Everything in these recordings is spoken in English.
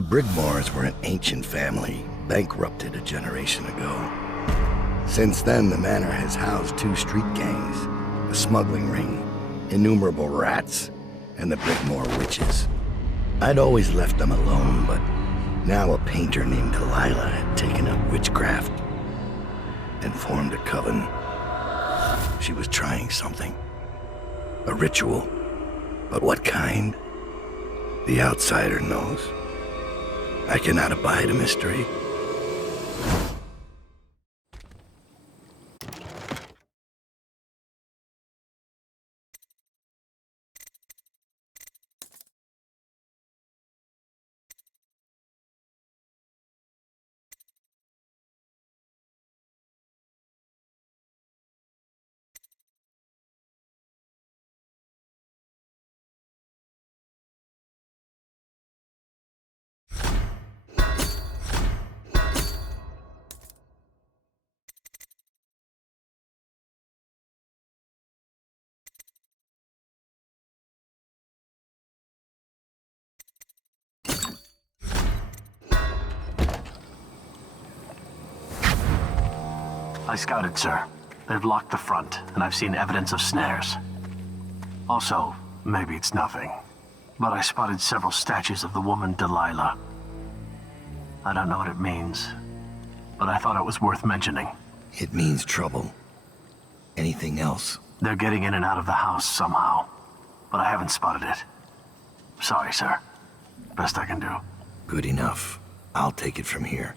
The Brigmores were an ancient family, bankrupted a generation ago. Since then, the manor has housed 2 street gangs, a smuggling ring, innumerable rats, and the Brigmore witches. I'd always left them alone, but now a painter named Delilah had taken up witchcraft and formed a coven. She was trying something. A ritual. But what kind? The outsider knows. I cannot abide a mystery. I scouted, sir. They've locked the front, and I've seen evidence of snares. Also, maybe it's nothing, but I spotted several statues of the woman Delilah. I don't know what it means, but I thought it was worth mentioning. It means trouble. Anything else? They're getting in and out of the house somehow, but I haven't spotted it. Sorry, sir. Best I can do. Good enough. I'll take it from here.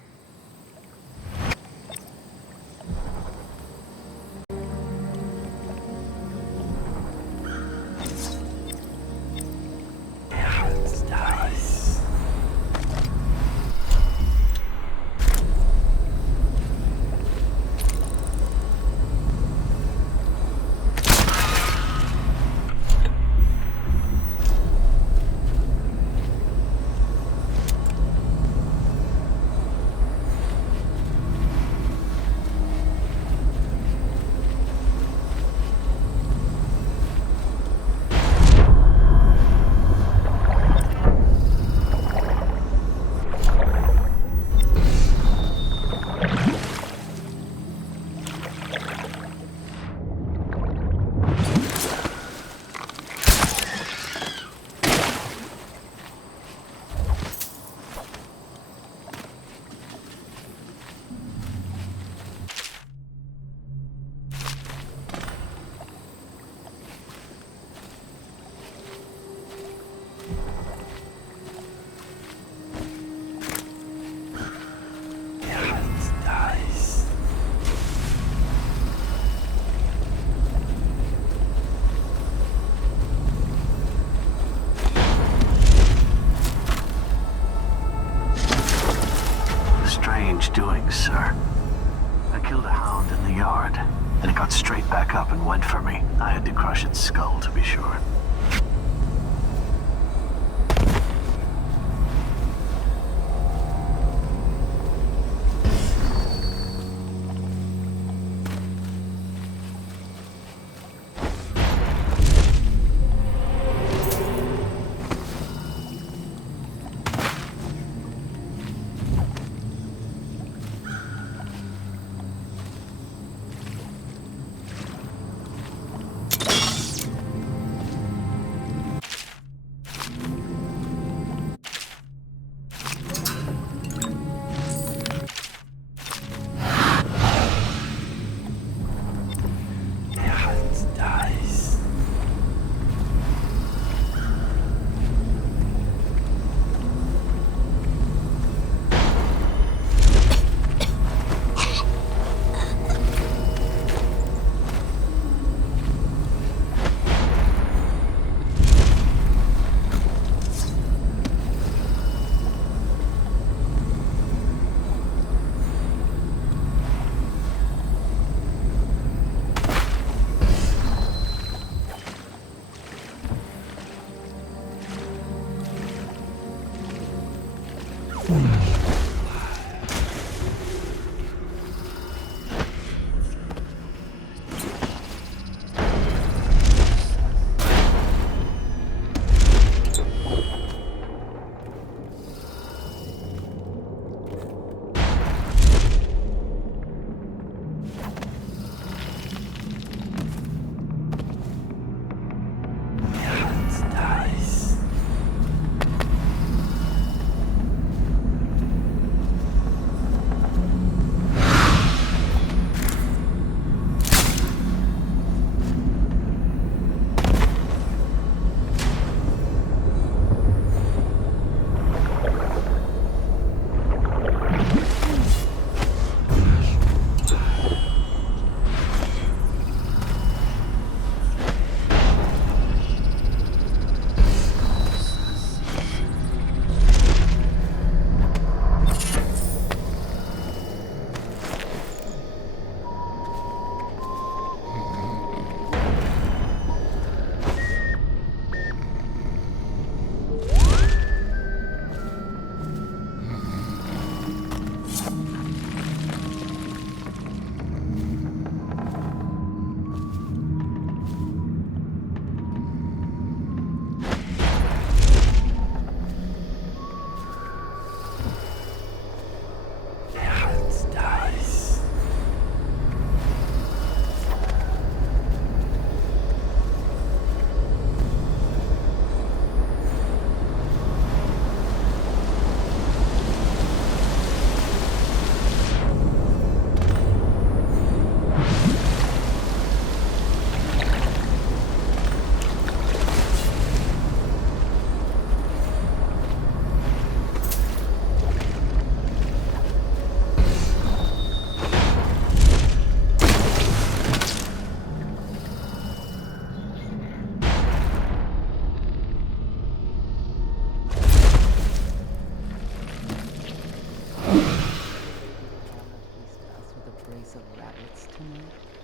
Doings, sir. I killed a hound in the yard, and it got straight back up and went for me. I had to crush its skull, to be sure.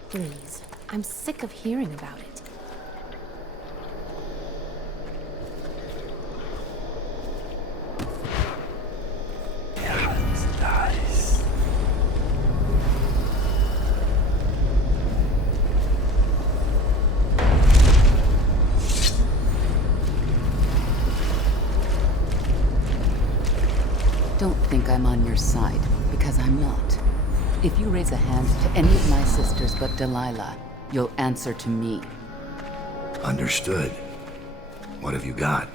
Please, I'm sick of hearing about it. Don't think I'm on your side, because I'm not. If you raise a hand to any of my sisters but Delilah, you'll answer to me. Understood. What have you got?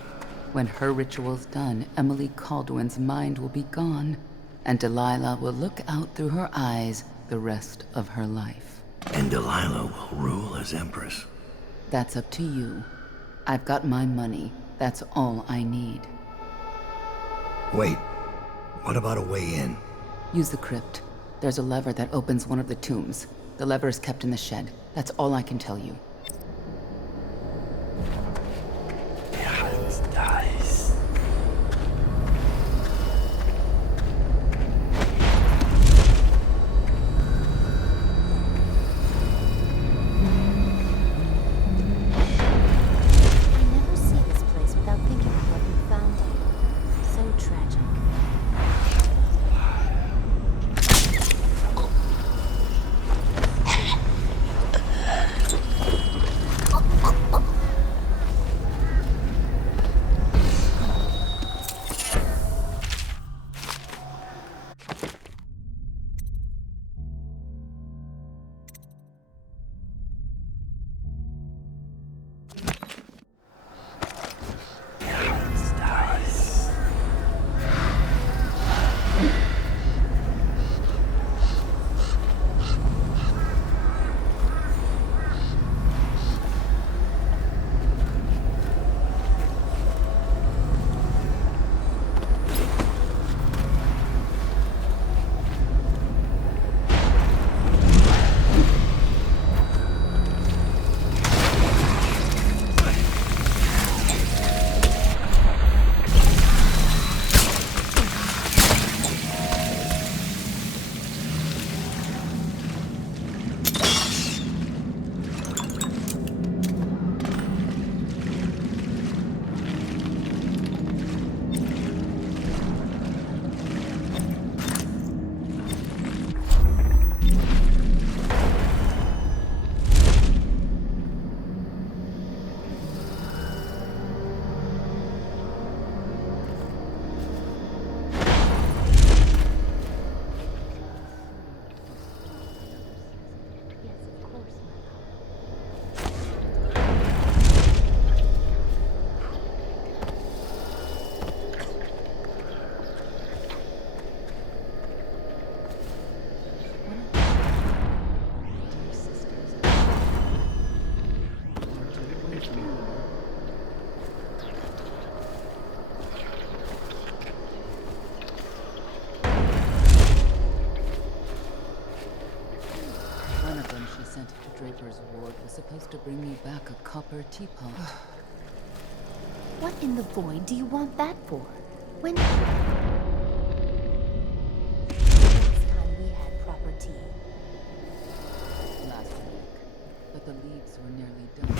When her ritual's done, Emily Caldwin's mind will be gone, and Delilah will look out through her eyes the rest of her life. And Delilah will rule as Empress. That's up to you. I've got my money. That's all I need. Wait, what about a way in? Use the crypt. There's a lever that opens one of the tombs. The lever is kept in the shed. That's all I can tell you. Was supposed to bring me back a copper teapot. What in the void do you want that for? When... Last time we had proper tea. Last week, but the leaves were nearly done.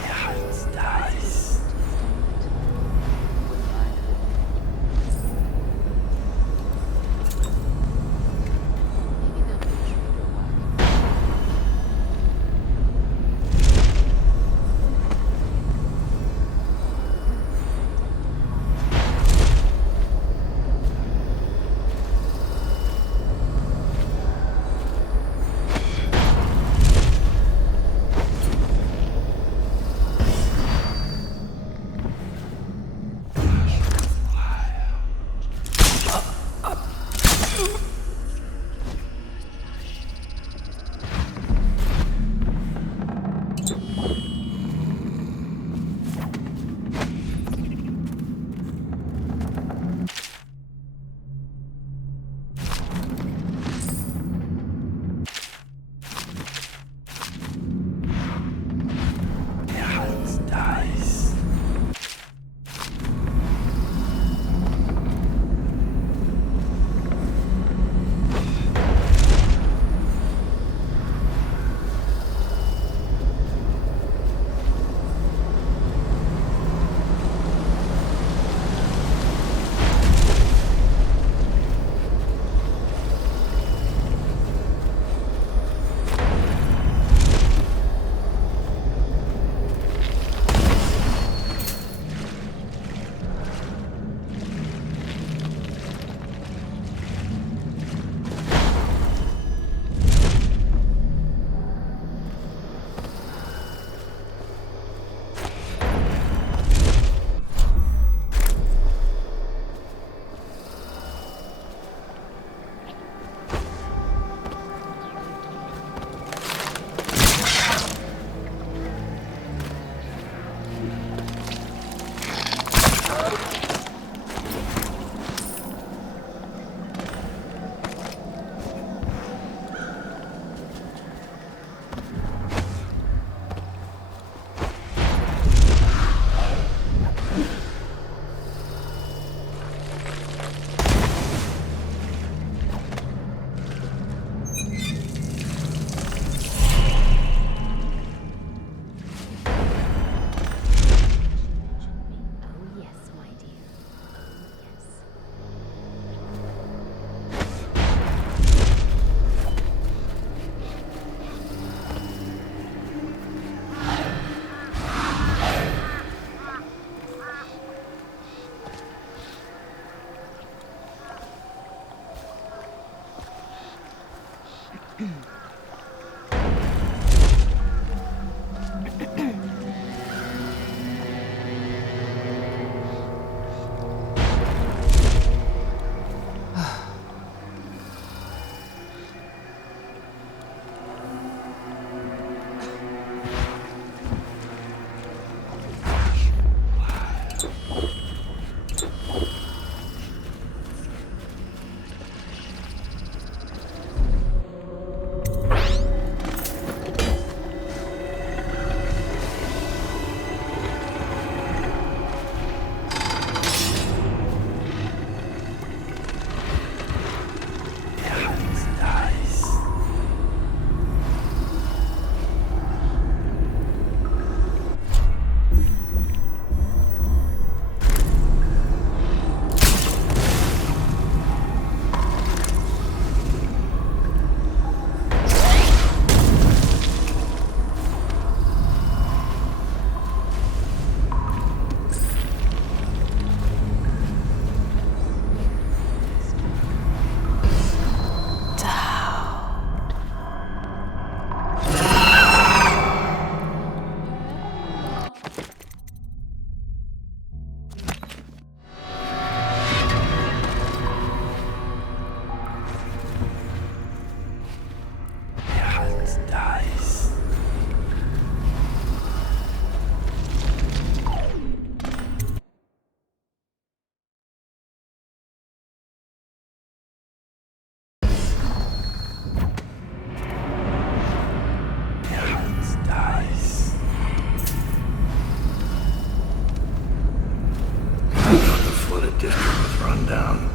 run down.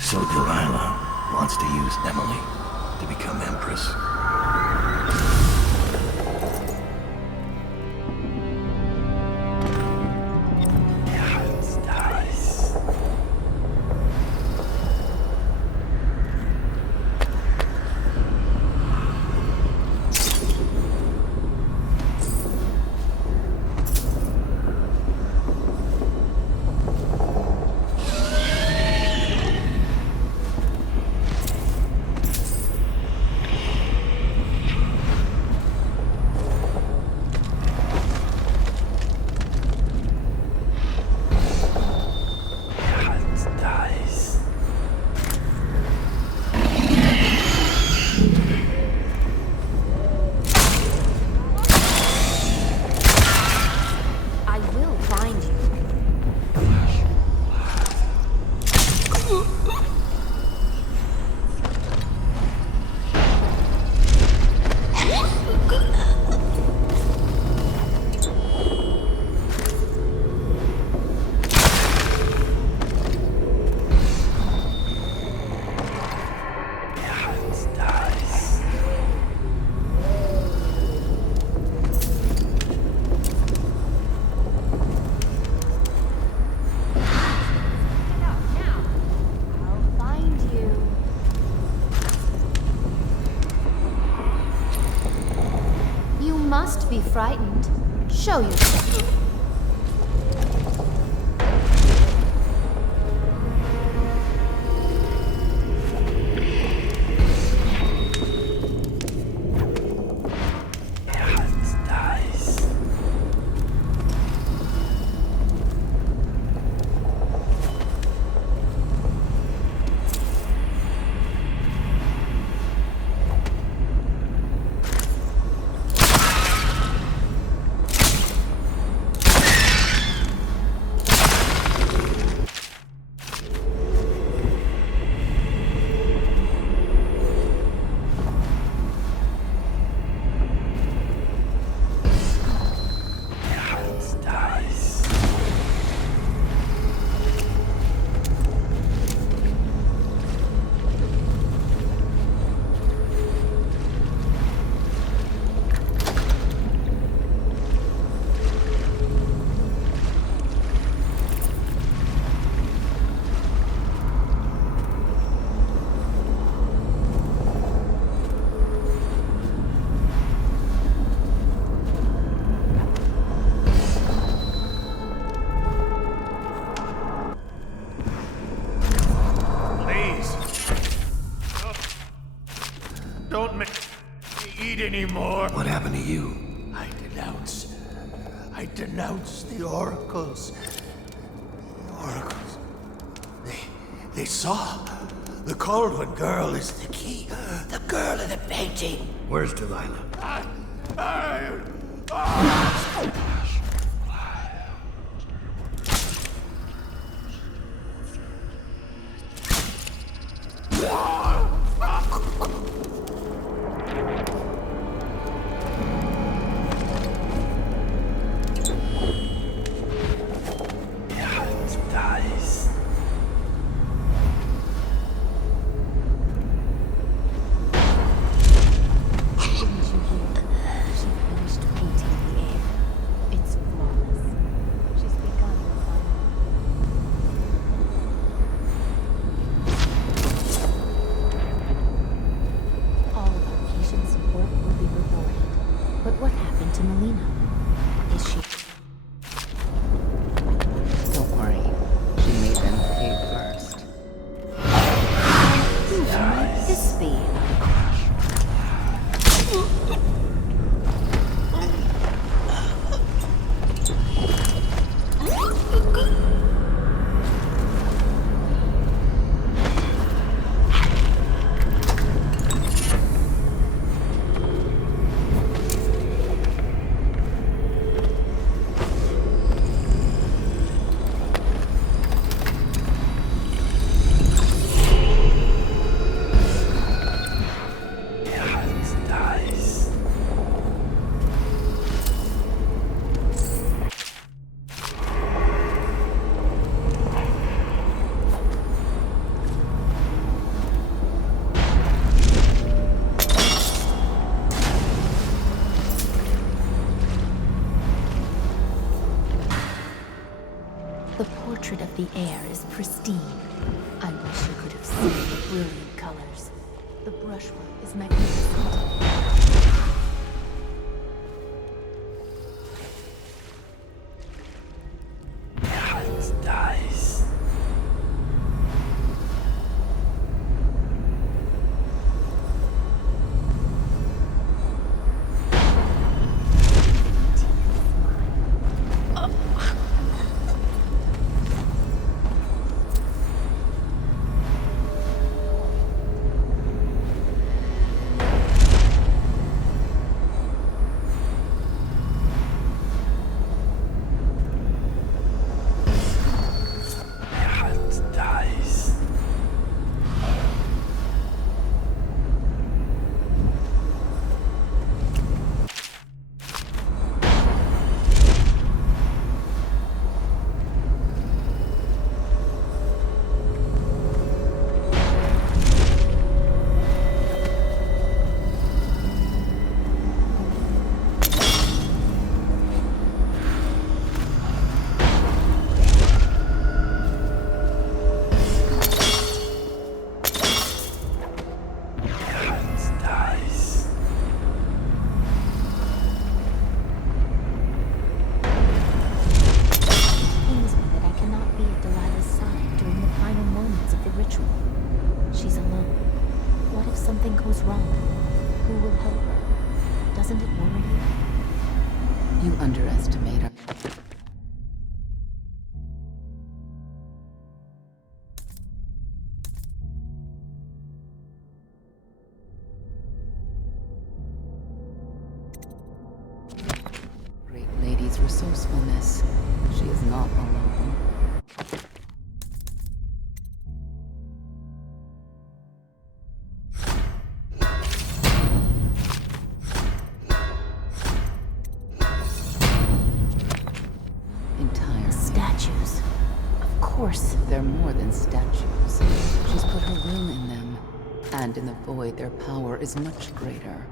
So Delilah wants to use Emily to become Empress. Must be frightened. Show yourself. anymore. What happened to you? I denounce the oracles. The oracles. They saw. The Caldwell girl is the key. The girl in the painting. Where's Delilah? The portrait of the air is pristine. I wish you could have seen the brilliant colors. The brushwork is magnificent. Dies. You underestimate her. Great lady's resourcefulness. She is not alone. Statues. Of course. They're more than statues. She's put her will in them. And in the void, their power is much greater.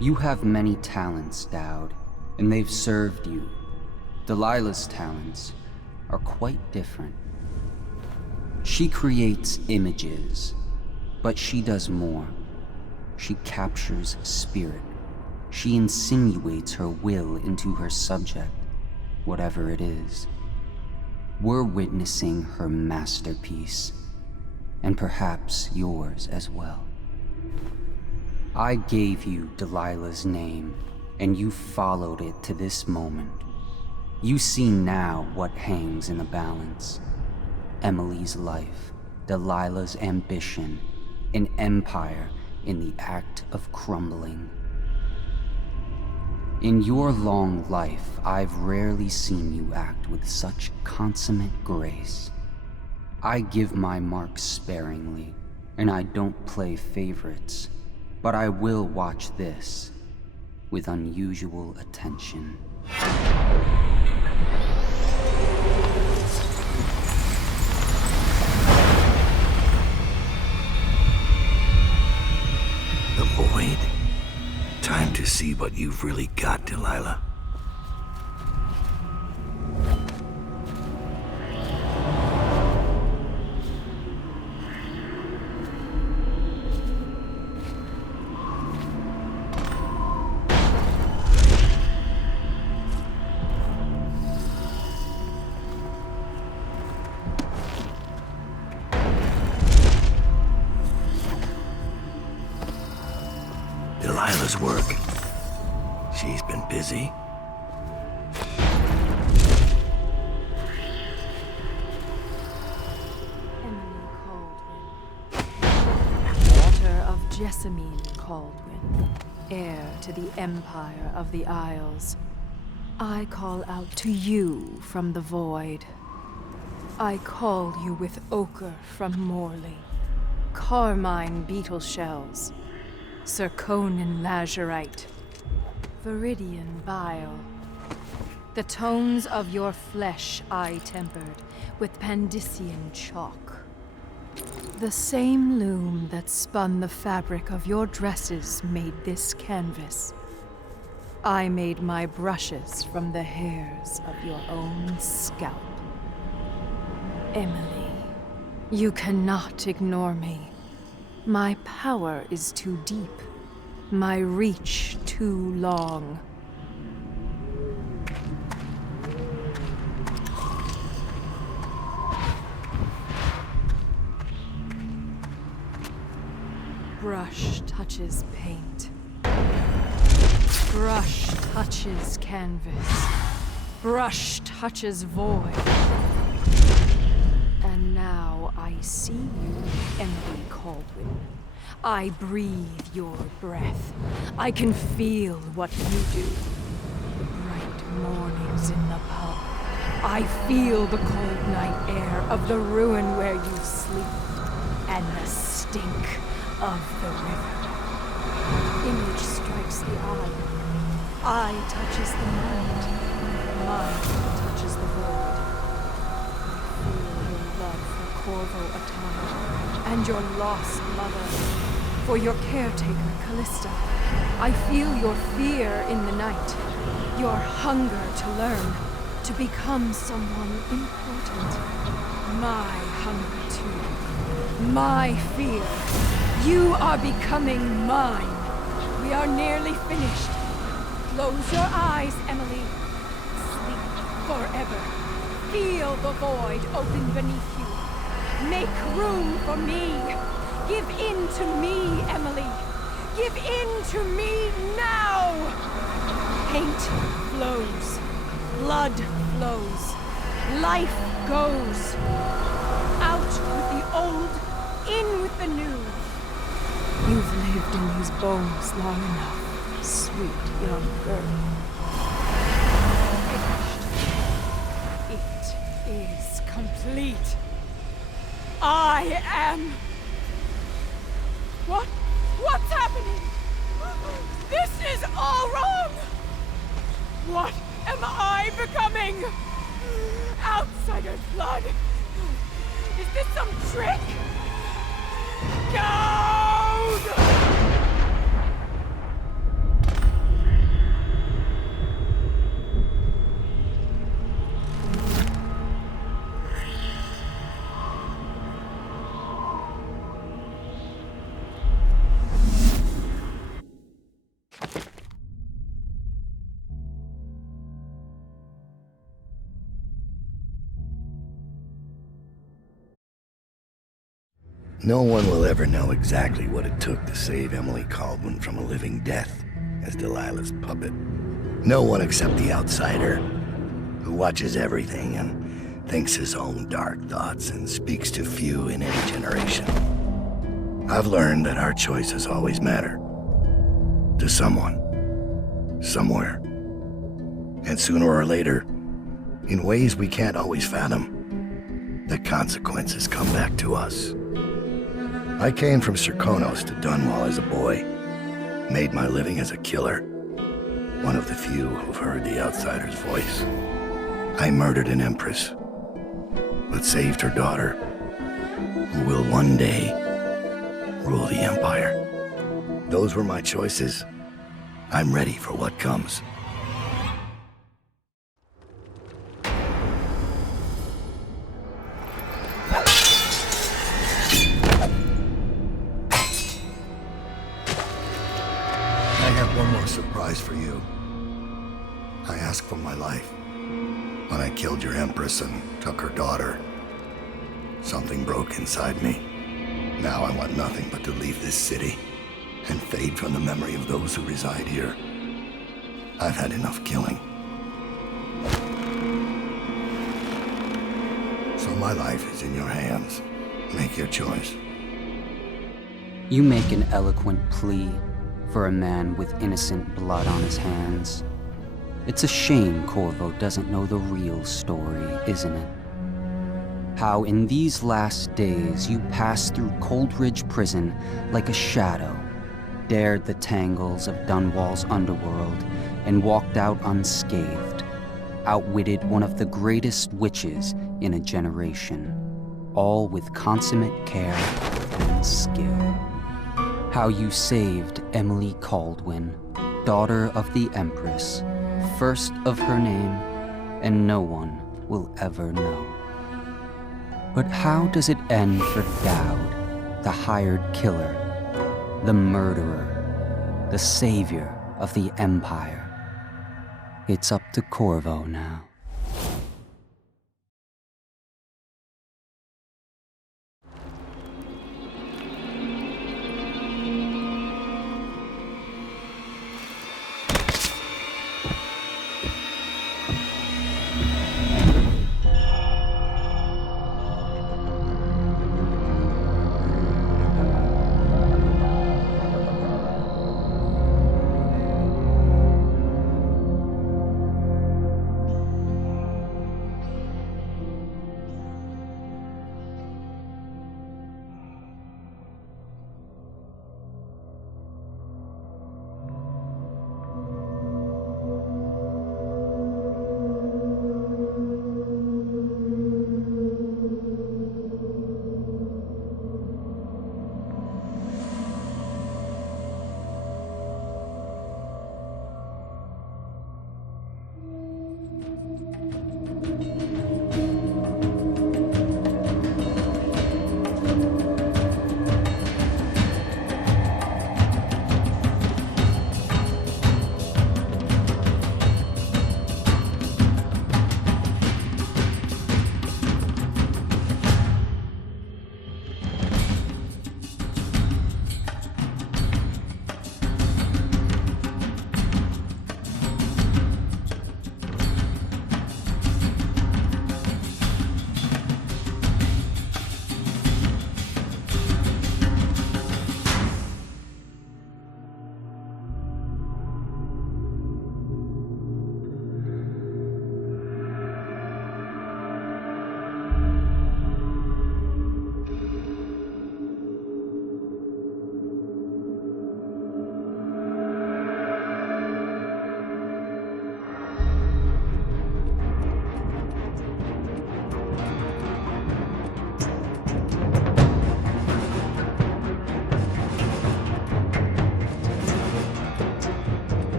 You have many talents, Dowd, and they've served you. Delilah's talents are quite different. She creates images, but she does more. She captures spirit. She insinuates her will into her subject, whatever it is. We're witnessing her masterpiece, and perhaps yours as well. I gave you Delilah's name, and you followed it to this moment. You see now what hangs in the balance. Emily's life, Delilah's ambition, an empire in the act of crumbling. In your long life, I've rarely seen you act with such consummate grace. I give my marks sparingly, and I don't play favorites, but I will watch this with unusual attention. The Void. Time to see what you've really got, Delilah. Delilah's work. She's been busy. Emily Caldwin, daughter of Jessamine Caldwin, heir to the Empire of the Isles. I call out to you from the Void. I call you with ochre from Morley, carmine beetle shells, zirconin lazurite, viridian bile. The tones of your flesh I tempered with Pandician chalk. The same loom that spun the fabric of your dresses made this canvas. I made my brushes from the hairs of your own scalp. Emily, you cannot ignore me. My power is too deep, my reach too long. Brush touches paint. Brush touches canvas. Brush touches void. And now I see you, Emily Caldwin. I breathe your breath. I can feel what you do. The bright mornings in the pub. I feel the cold night air of the ruin where you sleep. And the stink of the river. Image strikes the eye. Eye touches the mind. Mind touches the void. I feel your love for Corvo Atana and your lost mother. For your caretaker, Callista. I feel your fear in the night. Your hunger to learn. To become someone important. My hunger too. My fear. You are becoming mine. We are nearly finished. Close your eyes, Emily. Sleep forever. Feel the void open beneath you. Make room for me. Give in to me, Emily. Give in to me now. Paint flows. Blood flows. Life goes. Out with the old, in with the new. You've lived in these bones long enough, sweet young girl. Finished. It is complete. I am... What's happening? This is all wrong! What am I becoming? Outsider's blood! Is this some trick? Gold! No one will ever know exactly what it took to save Emily Caldwin from a living death as Delilah's puppet. No one except the outsider, who watches everything and thinks his own dark thoughts and speaks to few in any generation. I've learned that our choices always matter. To someone. Somewhere. And sooner or later, in ways we can't always fathom, the consequences come back to us. I came from Serkonos to Dunwall as a boy, made my living as a killer, one of the few who've heard the outsider's voice. I murdered an empress, but saved her daughter, who will one day rule the Empire. Those were my choices. I'm ready for what comes. I have one more surprise for you. I asked for my life. When I killed your empress and took her daughter, something broke inside me. Now I want nothing but to leave this city and fade from the memory of those who reside here. I've had enough killing. So my life is in your hands. Make your choice. You make an eloquent plea for a man with innocent blood on his hands. It's a shame Corvo doesn't know the real story, isn't it? How in these last days you passed through Coldridge Prison like a shadow, dared the tangles of Dunwall's underworld, and walked out unscathed, outwitted one of the greatest witches in a generation, all with consummate care and skill. How you saved Emily Caldwin, daughter of the Empress, first of her name, and no one will ever know. But how does it end for Dowd, the hired killer, the murderer, the savior of the Empire? It's up to Corvo now.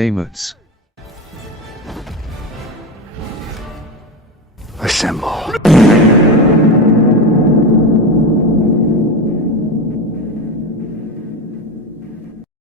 gamers. Assemble.